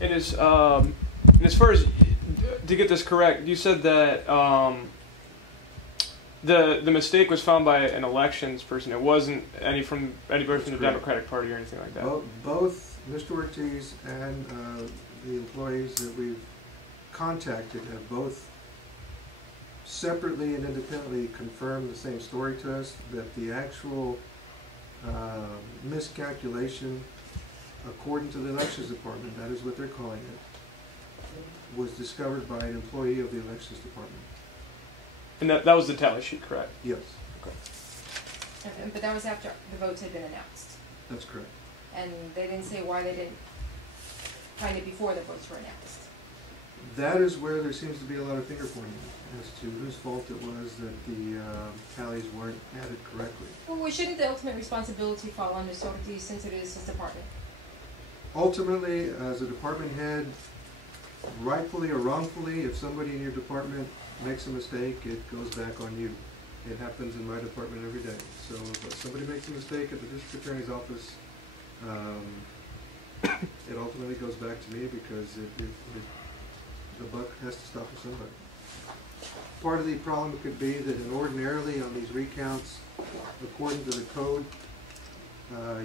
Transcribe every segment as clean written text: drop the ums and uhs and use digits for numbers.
And as far as to get this correct, you said that the mistake was found by an elections person. It wasn't anybody from the Democratic Party or anything like that. Both Mr. Ortiz and the employees that we've contacted have both separately and independently confirmed the same story to us, that the actual miscalculation, according to the elections department, that is what they're calling it, was discovered by an employee of the elections department. And that was the tally sheet, correct? Yes. Okay. Okay, but that was after the votes had been announced. That's correct. And they didn't say why they didn't find it before the votes were announced. That is where there seems to be a lot of finger pointing as to whose fault it was that the tallies weren't added correctly. Well, shouldn't the ultimate responsibility fall on Mr. Ortiz since it is his department? Ultimately, as a department head, rightfully or wrongfully, if somebody in your department makes a mistake, it goes back on you. It happens in my department every day. So if somebody makes a mistake at the district attorney's office, it ultimately goes back to me because the buck has to stop with somebody. Part of the problem could be that ordinarily on these recounts, according to the code,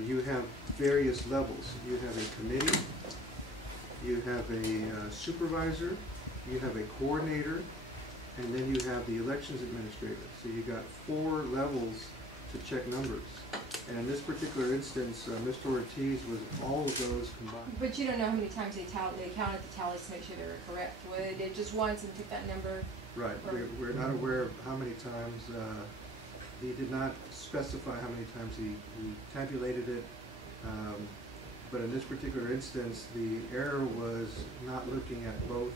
you have various levels. You have a committee, you have a supervisor, you have a coordinator, and then you have the elections administrator. So you got 4 levels to check numbers. And in this particular instance, Mr. Ortiz was all of those combined. But you don't know how many times they counted the tallies to make sure they were correct. Well, they did just once and took that number. Right. We're not aware of how many times. He did not specify how many times he tabulated it. But in this particular instance, the error was not looking at both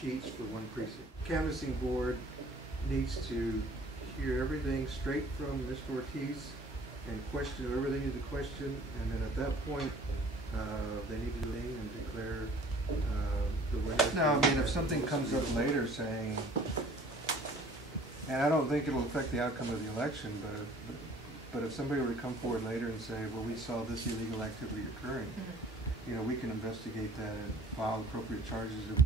sheets for one precinct. Canvassing board needs to hear everything straight from Mr. Ortiz and question whoever they need to question, and then at that point, they need to lean and declare the winner. No, I mean, if something comes up later saying, and I don't think it'll affect the outcome of the election, but if somebody were to come forward later and say, well, we saw this illegal activity occurring, you know, we can investigate that and file appropriate charges if